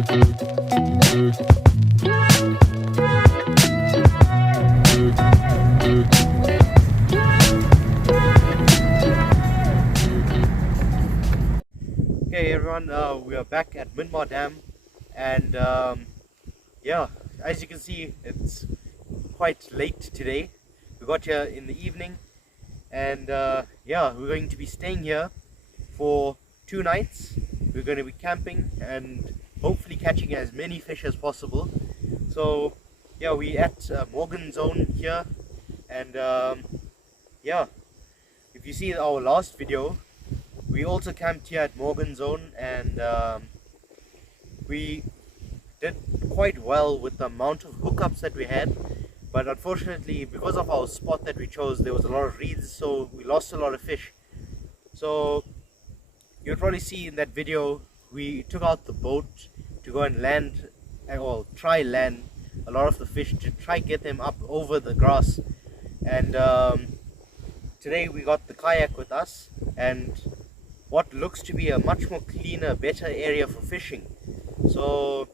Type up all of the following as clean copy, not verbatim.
Okay everyone, we are back at Mdimar Dam, and yeah, as you can see, it's quite late today. We got here in the evening, and yeah, we're going to be staying here for 2 nights. We're going to be camping and hopefully catching as many fish as possible. So yeah, we at Morganson here, and yeah, if you see our last video, we also camped here at Morganson, and we did quite well with the amount of hookups that we had. But unfortunately, because of our spot that we chose, there was a lot of reeds, so we lost a lot of fish. So you'll probably see in that video, we took out the boat to go and land, or try land a lot of the fish, to try get them up over the grass. And today we got the kayak with us, and what looks to be a much more cleaner, better area for fishing. So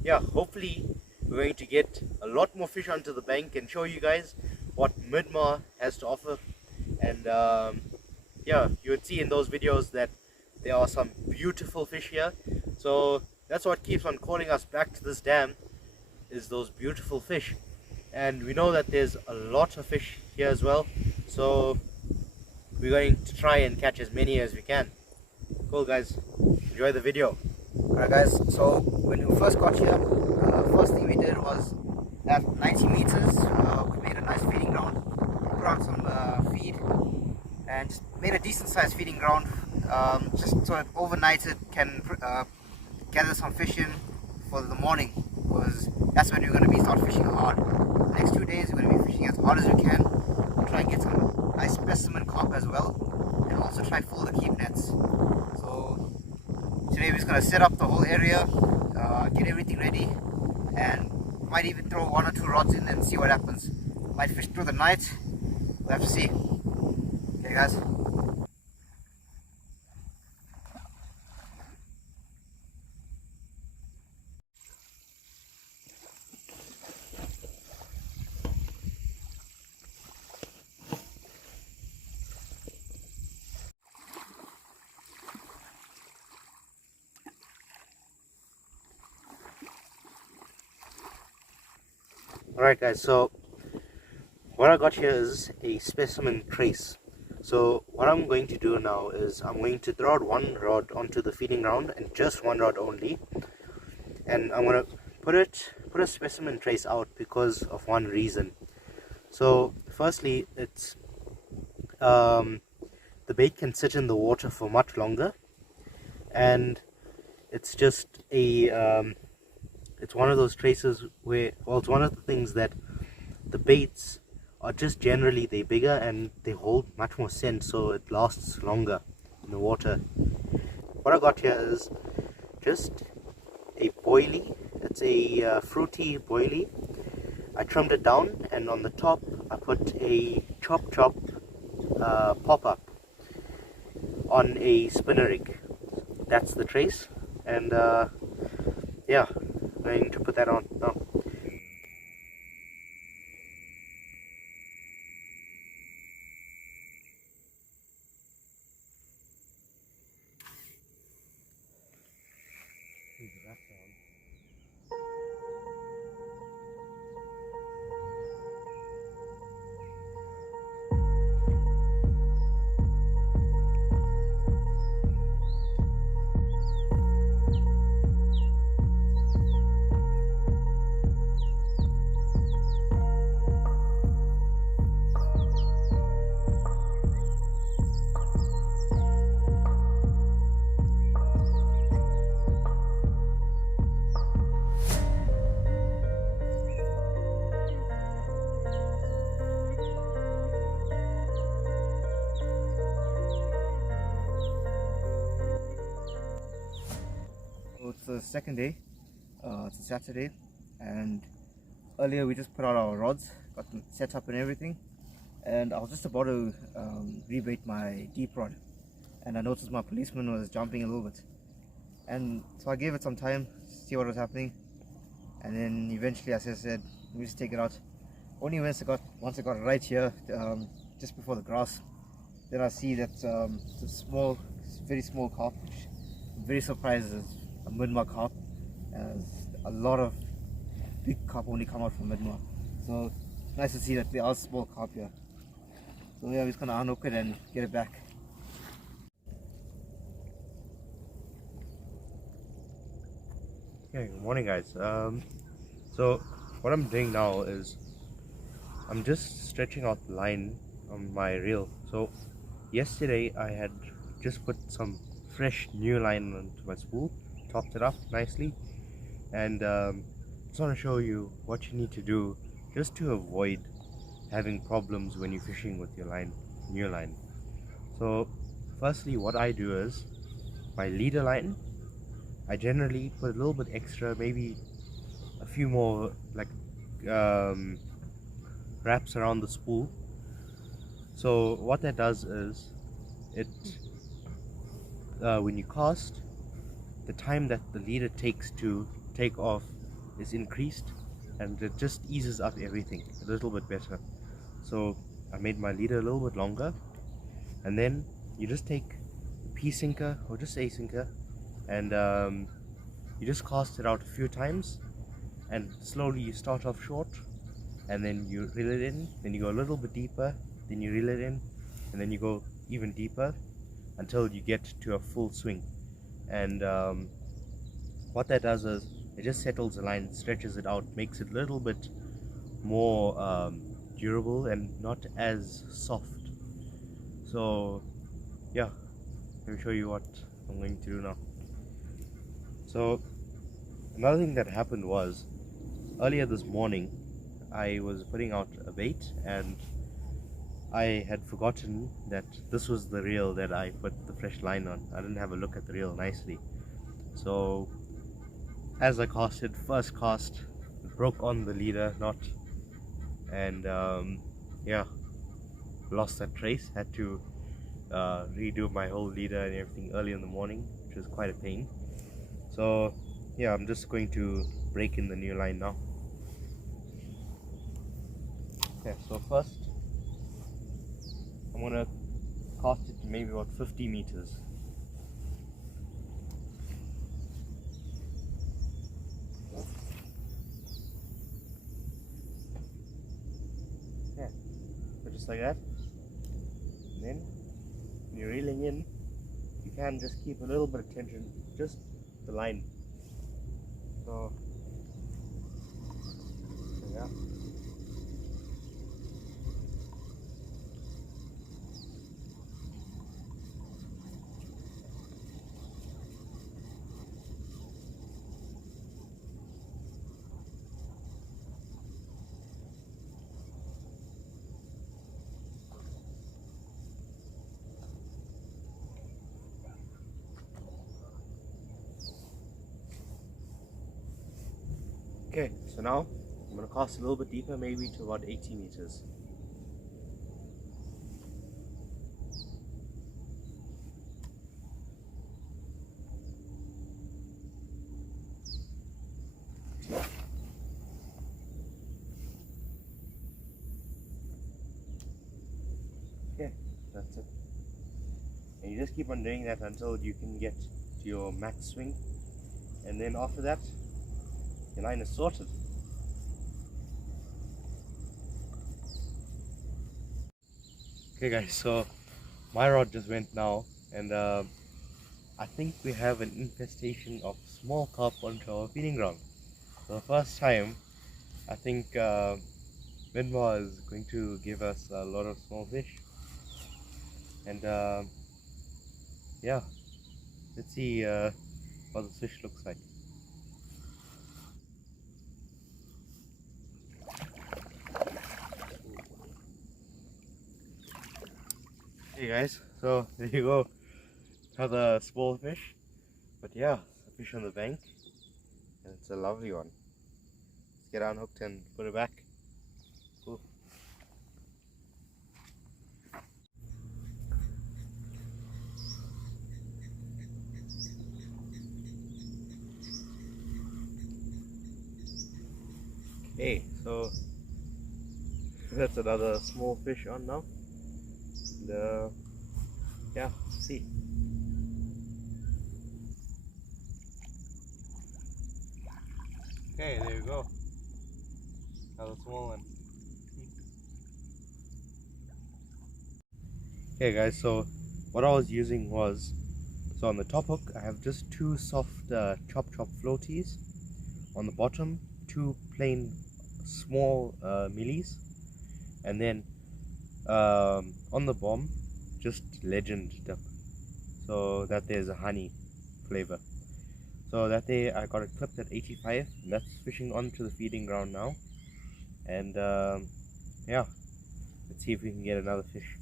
yeah, hopefully we're going to get a lot more fish onto the bank and show you guys what Mdimar has to offer. And yeah, you would see in those videos that there are some beautiful fish here. So that's what keeps on calling us back to this dam, is those beautiful fish. And we know that there's a lot of fish here as well, so we're going to try and catch as many as we can. Cool guys, enjoy the video. Alright guys, so when we first got here, first thing we did was at 90 meters, we made a nice feeding ground, put on some feed, and just made a decent sized feeding ground, just so that overnight it can gather some fish in for the morning, because that's when we're going to start fishing hard. The next 2 days we're going to be fishing as hard as we can, try and get some nice specimen carp as well, and also try full the keep nets. So today we're just going to set up the whole area, get everything ready, and might even throw 1 or 2 rods in and see what happens. Might fish through the night, we'll have to see. Okay guys. Alright guys, so what I got here is a specimen trace. So what I'm going to do now is I'm going to throw out 1 rod onto the feeding ground, and just 1 rod only, and I'm going to put a specimen trace out because of one reason. So firstly, it's the bait can sit in the water for much longer, and it's just a it's one of those traces where, well, it's one of the things that the baits are just generally, they're bigger and they hold much more scent, so it lasts longer in the water. What I got here is just a boilie. It's a fruity boilie. I trimmed it down, and on the top I put a chop pop-up on a spinner rig. That's the trace, and yeah, I'm going to put that on now. It's the second day, it's a Saturday, and earlier we just put out our rods, got them set up and everything, and I was just about to rebait my deep rod, and I noticed my policeman was jumping a little bit, and so I gave it some time, see what was happening, and then eventually, as I said, we just take it out. Only once I got right here, just before the grass, then I see that it's a small, very small carp. Which I'm very surprised is a Mdimar carp. As a lot of big carp only come out from Mdimar, so it's nice to see that there are small carp here. So yeah, we're just gonna unhook it and get it back. Okay, good morning guys. So what I'm doing now is I'm just stretching out the line on my reel. So yesterday I had just put some fresh new line onto my spool, topped it up nicely, and just want to show you what you need to do just to avoid having problems when you're fishing with your new line. So firstly, what I do is my leader line, I generally put a little bit extra, maybe a few more like wraps around the spool. So what that does is it when you cast, the time that the leader takes to take off is increased, and it just eases up everything a little bit better. So I made my leader a little bit longer, and then you just take a P sinker or just a sinker, and you just cast it out a few times, and slowly you start off short, and then you reel it in, then you go a little bit deeper, then you reel it in, and then you go even deeper until you get to a full swing. And what that does is it just settles the line, stretches it out, makes it a little bit more durable and not as soft. So yeah, let me show you what I'm going to do now. So another thing that happened was earlier this morning I was putting out a bait, and I had forgotten that this was the reel that I put the fresh line on. I didn't have a look at the reel nicely. So as I casted, first cast, it broke on the leader knot, and yeah, lost that trace. Had to redo my whole leader and everything early in the morning, which was quite a pain. So yeah, I'm just going to break in the new line now. Okay, so first I'm gonna cast it to maybe about 50 meters. Yeah, so just like that. And then when you're reeling in, you can just keep a little bit of tension, just the line. So yeah. Okay, so now I'm going to cast a little bit deeper, maybe to about 80 meters. Okay, that's it. And you just keep on doing that until you can get to your max swing, and then after that your line is sorted. Okay guys, so my rod just went now, and I think we have an infestation of small carp onto our feeding ground. For the first time, I think Mdimar is going to give us a lot of small fish, and yeah, let's see what the fish looks like. Hey guys, so there you go, another small fish, but yeah, a fish on the bank, and it's a lovely one. Let's get unhooked and put it back. Cool. Okay, so that's another small fish on now. And, yeah, let's see. Okay, there you go. Another small one. Okay guys, so what I was using was, so on the top hook I have just two soft chop floaties. On the bottom, two plain small mealies, and then on the bottom just legend dip, so that there's a honey flavor. So that day I got it clipped at 85, and that's fishing onto the feeding ground now. And yeah, let's see if we can get another fish.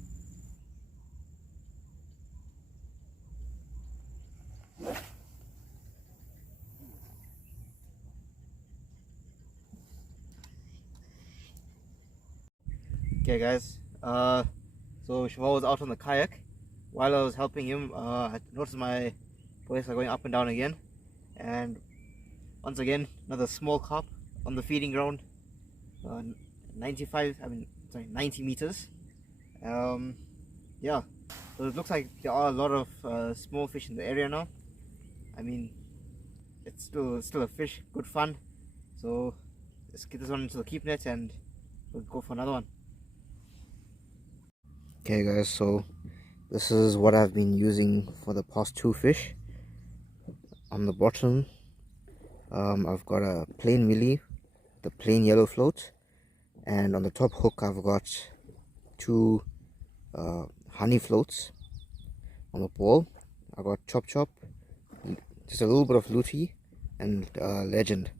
Okay guys, so Shiva was out on the kayak. While I was helping him, I noticed my boys are going up and down again, and once again another small carp on the feeding ground. 90 meters. Yeah, so it looks like there are a lot of small fish in the area now. I mean, it's still a fish, good fun. So let's get this one into the keep net and we'll go for another one. Okay guys, so this is what I've been using for the past two fish. On the bottom I've got a plain mealie, the plain yellow float, and on the top hook I've got two honey floats. On the ball I got chop, just a little bit of luti, and legend.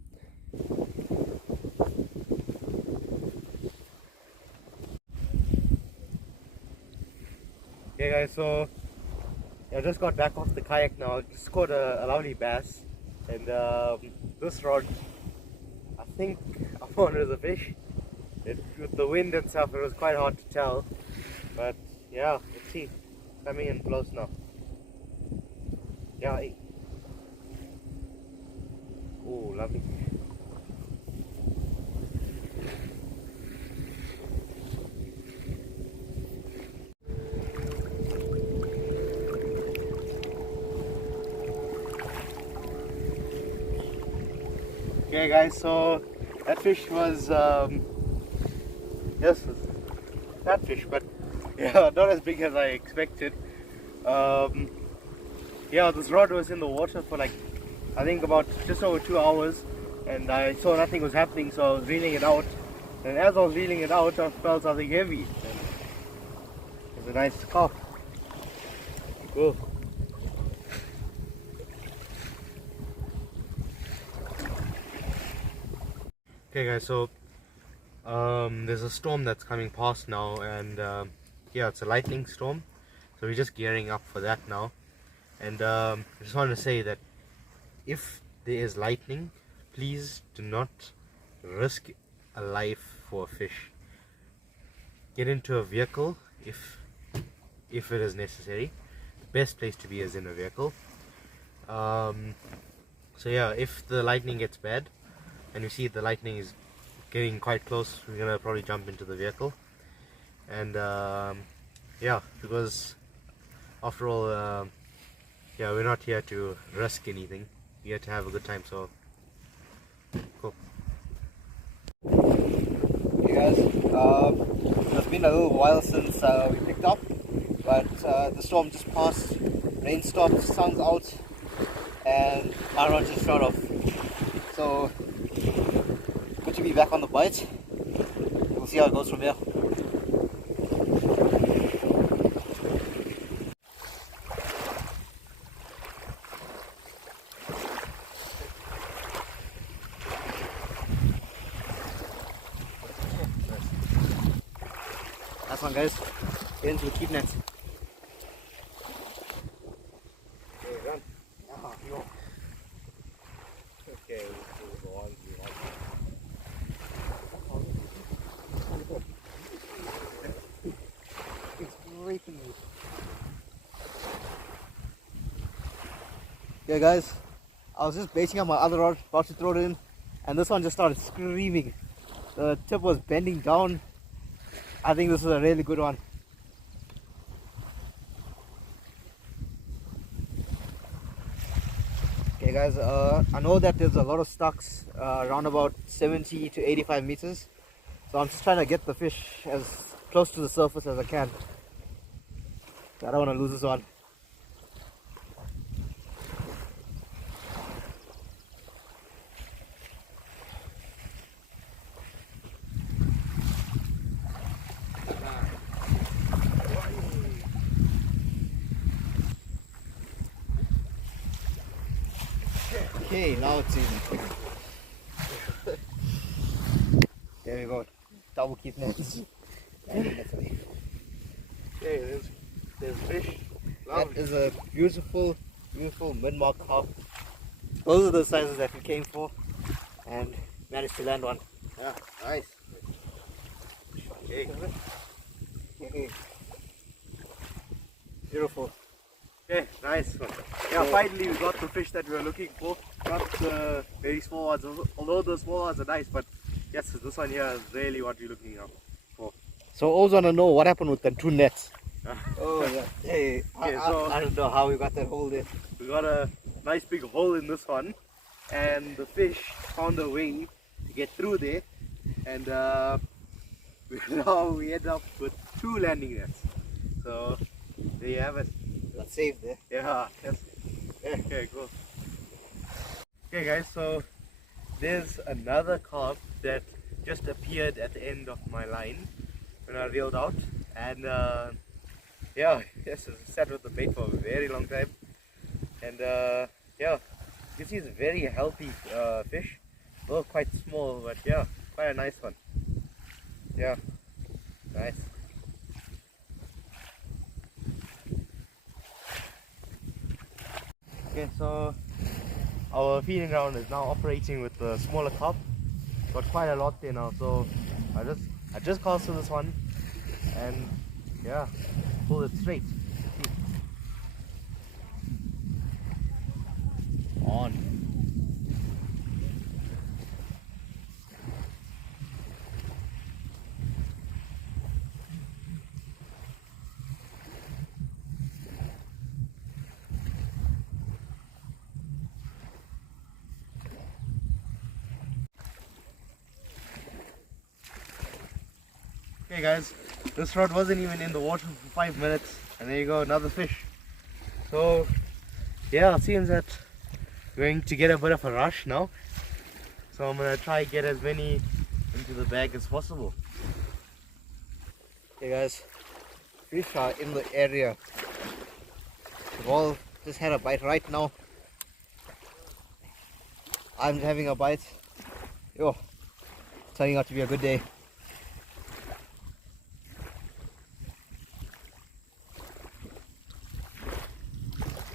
Okay guys, so I just got back off the kayak now. Just caught a lovely bass, and this rod, I think I found it as a fish. With the wind and stuff, it was quite hard to tell, but yeah, let's see. Coming in close now. Yeah. Oh, lovely fish. Okay guys, so that fish was yes, fat fish, but yeah, not as big as I expected. Yeah, this rod was in the water for like, I think about just over 2 hours, and I saw nothing was happening, so I was reeling it out. And as I was reeling it out, I felt something heavy. It was a nice carp. Cool. Okay guys, so there's a storm that's coming past now, and yeah, it's a lightning storm, so we're just gearing up for that now. And I just want to say that if there is lightning, please do not risk a life for a fish. Get into a vehicle if it is necessary. The best place to be is in a vehicle. So yeah, if the lightning gets bad and you see the lightning is getting quite close, we're gonna probably jump into the vehicle. And yeah, because after all, yeah, we're not here to risk anything, we're here to have a good time. So cool. Hey guys, it's been a little while since we picked up, but the storm just passed, rain stopped, sun's out, and my rod just shot off. So good to be back on the bite. We'll see how it goes from here. Last one guys, get into the keep net. Okay, run. No. Okay, we'll go on. It's raping me. Okay guys, I was just baiting up my other rod, about to throw it in, and this one just started screaming. The tip was bending down. I think this is a really good one. Okay guys, I know that there's a lot of stocks around about 70 to 85 meters. So I'm just trying to get the fish as close to the surface as I can. I don't want to lose this one. Okay, now it's in. There we go. Double keep nets. Okay, there's fish. That is a beautiful, beautiful Mdimar carp. Those are the sizes that we came for, and managed to land one. Yeah, nice. Okay. Beautiful. Okay, nice one. Yeah, finally we got the fish that we were looking for. Not the very small ones, although the small ones are nice, but yes, this one here is really what we're looking for. So I always want to know what happened with the two nets. Oh yeah. Hey, okay, I don't know how we got that hole there. We got a nice big hole in this one, and the fish found a way to get through there, and now we end up with 2 landing nets. So there you have it. Got saved there. Yeah, yes. Okay, cool. Okay guys, so there's another carp that just appeared at the end of my line when I reeled out, and yeah, yes, I sat with the bait for a very long time, and yeah, you see it's a very healthy fish, although quite small, but yeah, quite a nice one. Yeah, nice. Okay, so our feeding ground is now operating with the smaller carp. Got quite a lot there now, so I just cast to this one, and yeah, pulled it straight. See. On. Okay guys, this rod wasn't even in the water for 5 minutes, and there you go, another fish. So yeah, it seems that we're going to get a bit of a rush now, so I'm going to try get as many into the bag as possible. Hey guys, fish are in the area. We've all just had a bite right now. I'm having a bite. Yo, it's turning out to be a good day.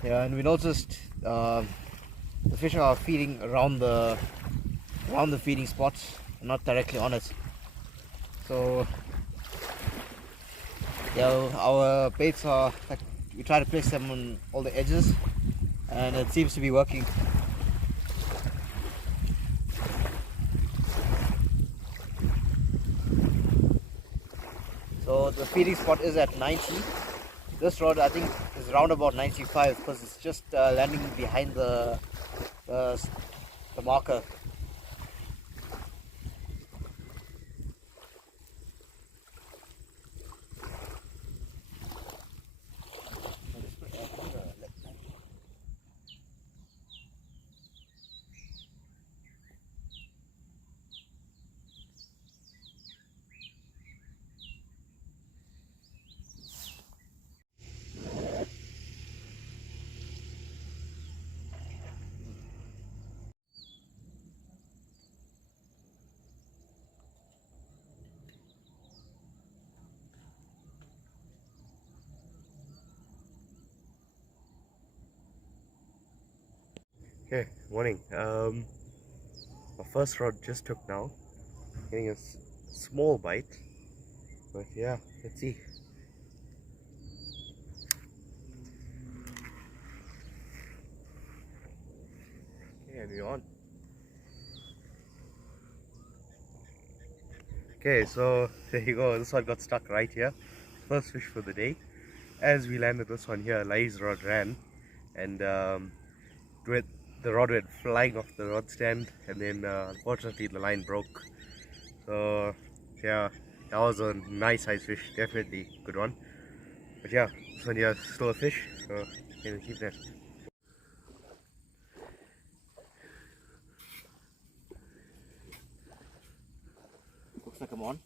Yeah, and we noticed the fish are feeding around the feeding spot, not directly on it. So yeah, our baits are like, we try to place them on all the edges, and it seems to be working. So the feeding spot is at 90. This rod I think is around about 95 because it's just landing behind the marker. Okay, morning. My first rod just took now, getting a small bite, but yeah, let's see. Okay, and we're on. Okay, so there you go. This one got stuck right here. First fish for the day. As we landed this one here, Lai's rod ran, and with the rod went flying off the rod stand, and then unfortunately the line broke. So yeah, that was a nice size fish, definitely good one. But yeah, this one here is still a fish, so can keep that. Looks like I'm on.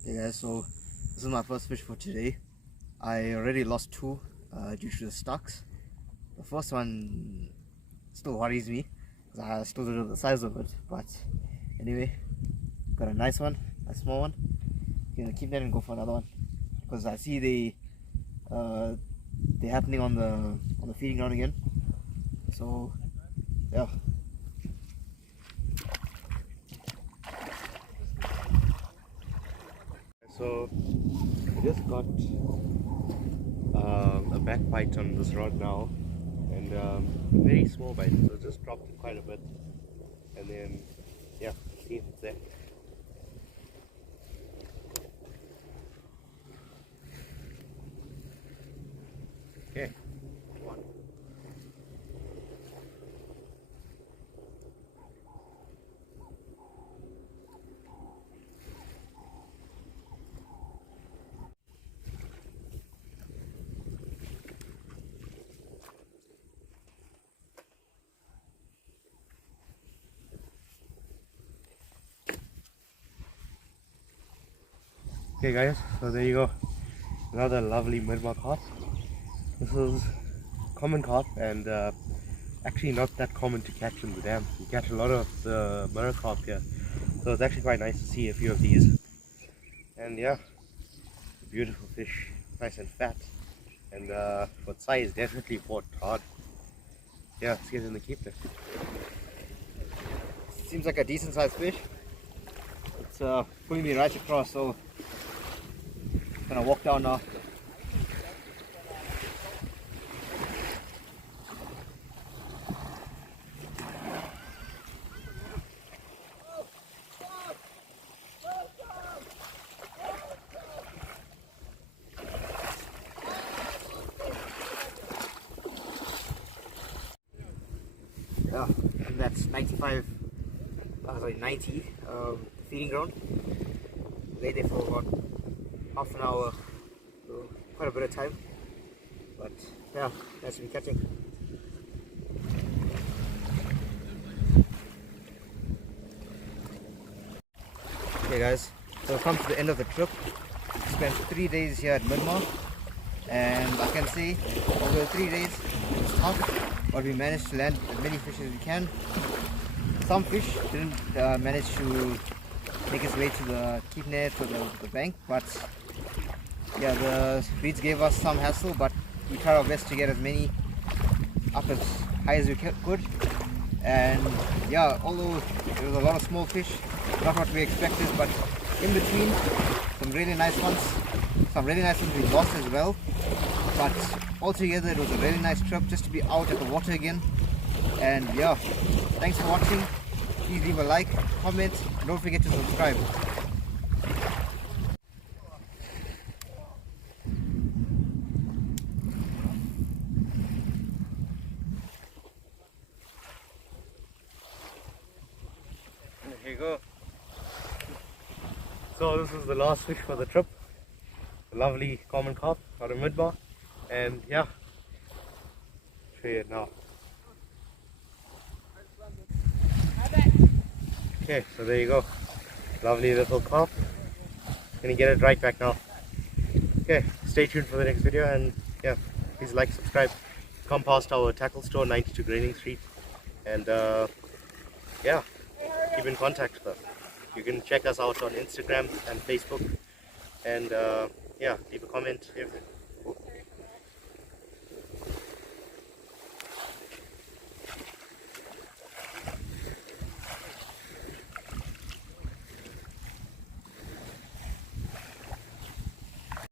Okay guys, so this is my first fish for today. I already lost two due to the stocks. The first one still worries me because I still don't know the size of it, but anyway, got a nice one, a small one. Gonna keep that and go for another one because I see they're happening on the feeding ground again. So yeah. So I just got a back bite on this rod now, and a very small bite, so just dropped it quite a bit, and then yeah, see if it's there. Okay, come on. Okay guys, so there you go, another lovely Mdimar carp. This is common carp, and actually not that common to catch in the dam. You catch a lot of the mirror carp here, so it's actually quite nice to see a few of these. And yeah, beautiful fish, nice and fat, and for size definitely fought hard. Yeah, let's get in the keep there. Seems like a decent sized fish. It's pulling me right across, so I'm gonna walk down now. Yeah, and that's 90 feeding ground. Lay there for about half an hour, so quite a bit of time. But yeah, nice to be catching. Okay guys, so we've come to the end of the trip. Spent 3 days here at Mdimar, and I can say over the 3 days it was tough, but we managed to land as many fish as we can. Some fish didn't manage to make its way to the keep net or the bank, but yeah, the reeds gave us some hassle, but we tried our best to get as many up as high as we could. And yeah, although there was a lot of small fish, not what we expected, but in between some really nice ones we lost as well. But altogether it was a really nice trip just to be out at the water again. And yeah, thanks for watching. Please leave a like, comment, and don't forget to subscribe. There you go. So this is the last fish for the trip. A lovely common carp out of Mdimar, and yeah, show you it now. Okay, so there you go, lovely little carp. Gonna get it right back now. Okay, stay tuned for the next video, and yeah, please like, subscribe, come past our tackle store 92 Greyling Street, and yeah, keep in contact with us. You can check us out on Instagram and Facebook, and yeah, leave a comment, everything.